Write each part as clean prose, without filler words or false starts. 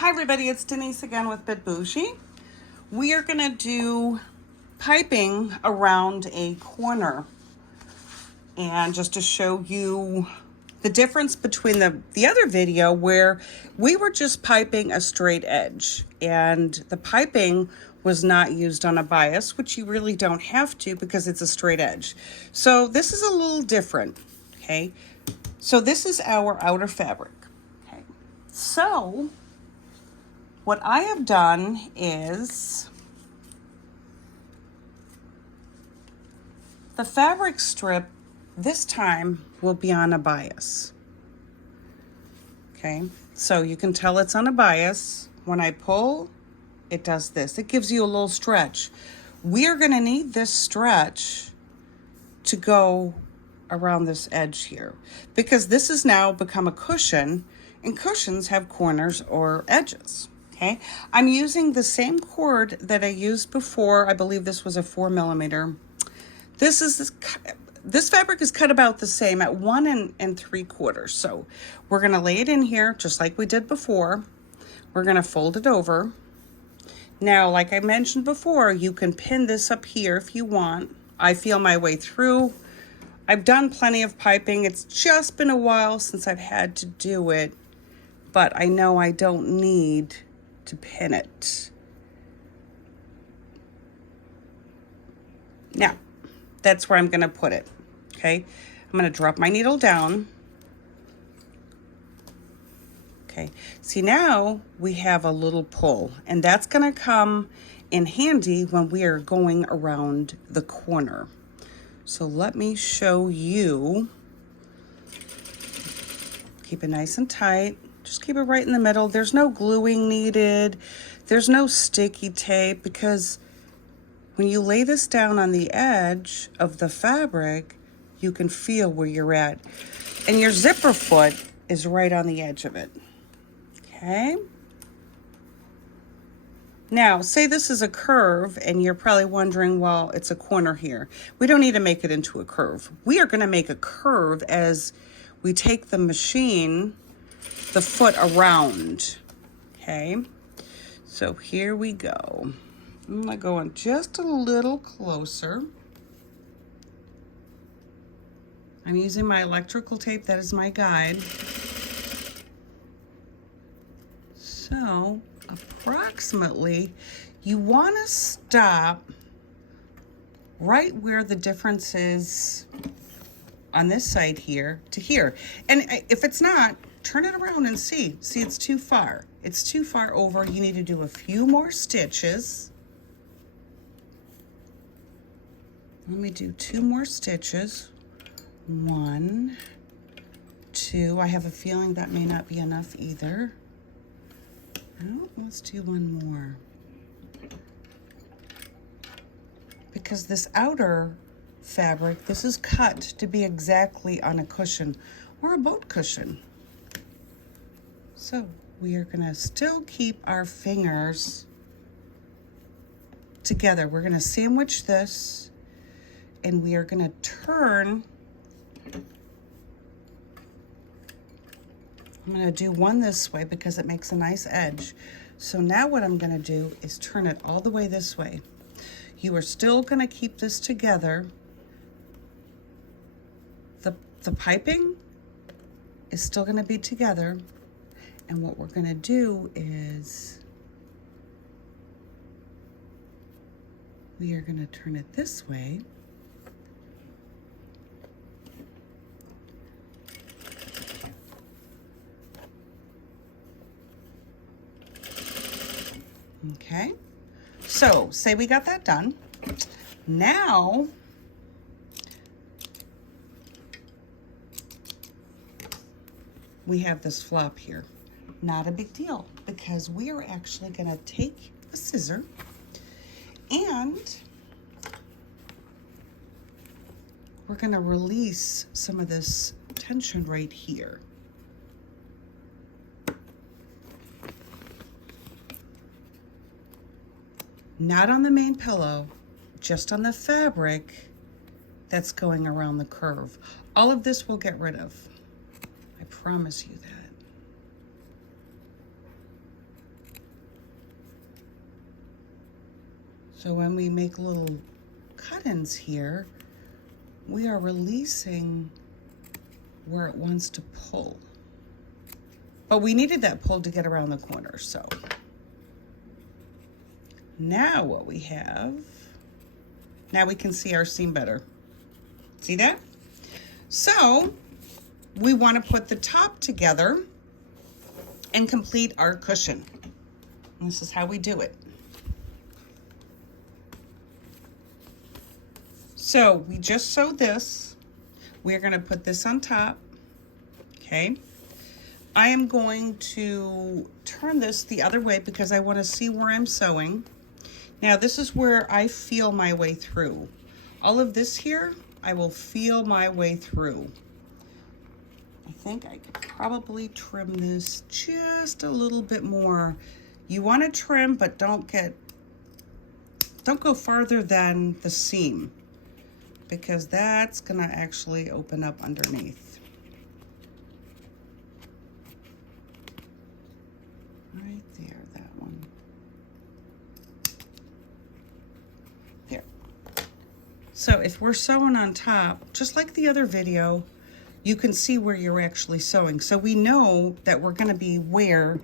Hi everybody, it's Denise again with Bit Bougie. We are gonna do piping around a corner, and just to show you the difference between the other video where we were just piping a straight edge and the piping was not used on a bias, which you really don't have to because it's a straight edge. So this is a little different, okay? So this is our outer fabric, okay? So what I have done is the fabric strip this time will be on a bias. Okay, so you can tell it's on a bias. When I pull, it does this. It gives you a little stretch. We are going to need this stretch to go around this edge here because this has now become a cushion, and cushions have corners or edges. Okay, I'm using the same cord that I used before. I believe this was a 4mm. This fabric is cut about the same at 1 3/4. So we're gonna lay it in here just like we did before. We're gonna fold it over. Now, like I mentioned before, you can pin this up here if you want. I feel my way through. I've done plenty of piping. It's just been a while since I've had to do it, but I know I don't need to pin it. Now, that's where I'm going to put it, okay? I'm going to drop my needle down. Okay, see now we have a little pull, and that's going to come in handy when we are going around the corner. So let me show you. Keep it nice and tight. Just keep it right in the middle. There's no gluing needed. There's no sticky tape because when you lay this down on the edge of the fabric, you can feel where you're at. And your zipper foot is right on the edge of it. Okay? Now, say this is a curve and you're probably wondering, well, it's a corner here. We don't need to make it into a curve. We are going to make a curve as we take the machine, the foot around. Okay? So here we go. I'm going to go in just a little closer. I'm using my electrical tape. That is my guide. So, approximately, you want to stop right where the difference is on this side here to here. And if it's not, turn it around and see. See, it's too far. It's too far over. You need to do a few more stitches. Let me do 2 more stitches. 1, 2. I have a feeling that may not be enough either. Oh, let's do 1 more. Because this outer fabric, this is cut to be exactly on a cushion or a boat cushion. So we are going to still keep our fingers together. We're going to sandwich this, and we are going to turn. I'm going to do one this way because it makes a nice edge. So now what I'm going to do is turn it all the way this way. You are still going to keep this together. The piping is still going to be together. And what we're going to do is we are going to turn it this way. Okay, so say we got that done. Now, we have this flop here. Not a big deal because we are actually going to take a scissor and we're going to release some of this tension right here. Not on the main pillow, just on the fabric that's going around the curve. All of this we'll get rid of. I promise you that. So when we make little cut-ins here, we are releasing where it wants to pull. But we needed that pull to get around the corner, so. Now what we have, now we can see our seam better. See that? So we want to put the top together and complete our cushion. And this is how we do it. So we just sewed this. We're going to put this on top. Okay. I am going to turn this the other way because I want to see where I'm sewing. Now this is where I feel my way through. All of this here, I will feel my way through. I think I could probably trim this just a little bit more. You want to trim, but don't go farther than the seam, because that's gonna actually open up underneath. Right there, that one. There. So if we're sewing on top, just like the other video, you can see where you're actually sewing. So we know that we're gonna be where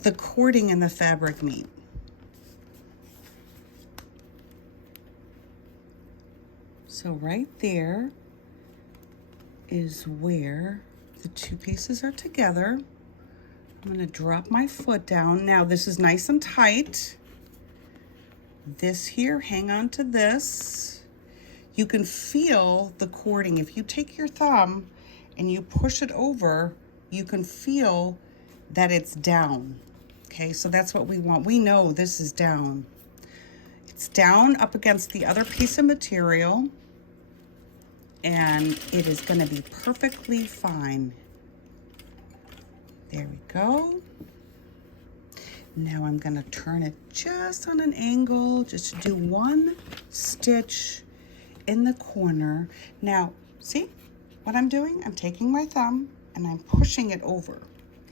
the cording and the fabric meet. So right there is where the two pieces are together. I'm gonna drop my foot down. Now this is nice and tight. This here, hang on to this. You can feel the cording. If you take your thumb and you push it over, you can feel that it's down. Okay, so that's what we want. We know this is down. It's down up against the other piece of material, and it is going to be perfectly fine. There we go. Now I'm going to turn it just on an angle, just to do one stitch in the corner. Now, see what I'm doing? I'm taking my thumb and I'm pushing it over.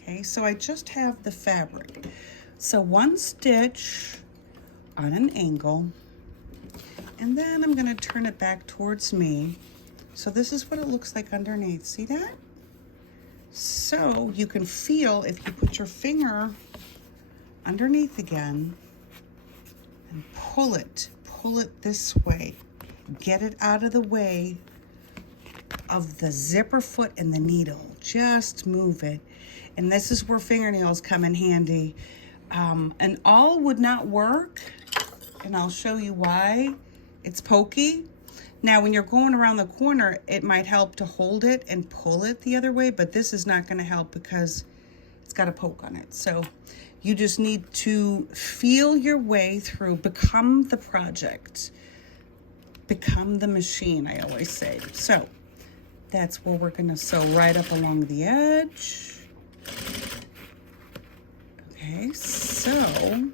Okay, so I just have the fabric. So one stitch on an angle, and then I'm going to turn it back towards me. So this is what it looks like underneath. See that? So you can feel, if you put your finger underneath again and pull it this way. Get it out of the way of the zipper foot and the needle. Just move it. And this is where fingernails come in handy. An awl would not work, and I'll show you why. It's pokey. Now, when you're going around the corner, it might help to hold it and pull it the other way, but this is not going to help because it's got a poke on it. So you just need to feel your way through, become the project, become the machine, I always say. So that's where we're going to sew right up along the edge. Okay, so,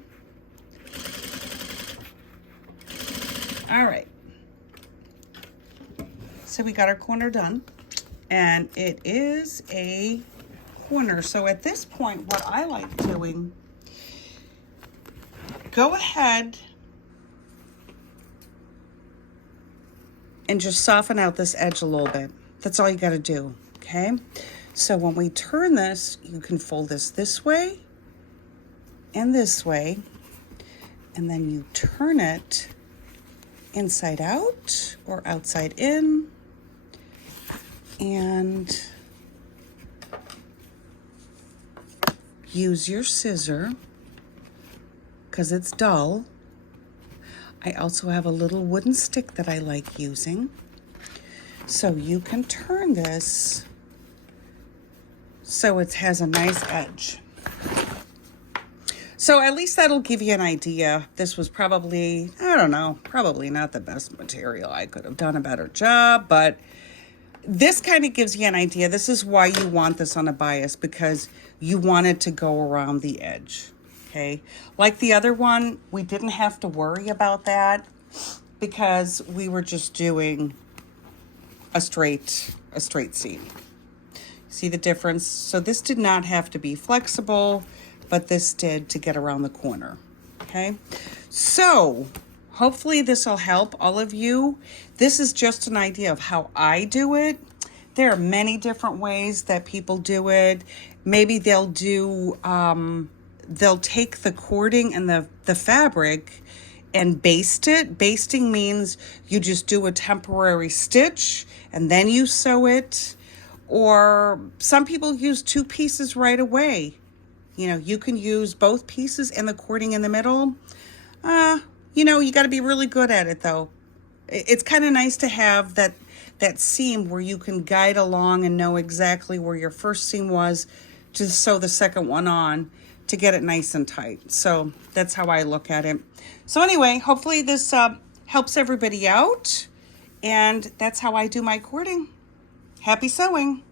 all right. So we got our corner done, and it is a corner. So at this point, what I like doing, go ahead and just soften out this edge a little bit. That's all you got to do, okay? So when we turn this, you can fold this way and this way, and then you turn it inside out or outside in, and use your scissor because it's dull. I also have a little wooden stick that I like using. So you can turn this so it has a nice edge. So at least that'll give you an idea. This was probably, I don't know, probably not the best material. I could have done a better job, but this kind of gives you an idea. This is why you want this on a bias, because you want it to go around the edge, okay? Like the other one, we didn't have to worry about that because we were just doing a straight seam. See the difference? So this did not have to be flexible, but this did to get around the corner, okay? So hopefully this will help all of you. This is just an idea of how I do it. There are many different ways that people do it. Maybe they'll do, they'll take the cording and the fabric and baste it. Basting means you just do a temporary stitch and then you sew it. Or some people use 2 pieces right away. You know, you can use both pieces and the cording in the middle. You know, you got to be really good at it though. It's kind of nice to have that seam where you can guide along and know exactly where your first seam was to sew the second one on to get it nice and tight. So that's how I look at it. So anyway, hopefully this helps everybody out. And that's how I do my cording. Happy sewing.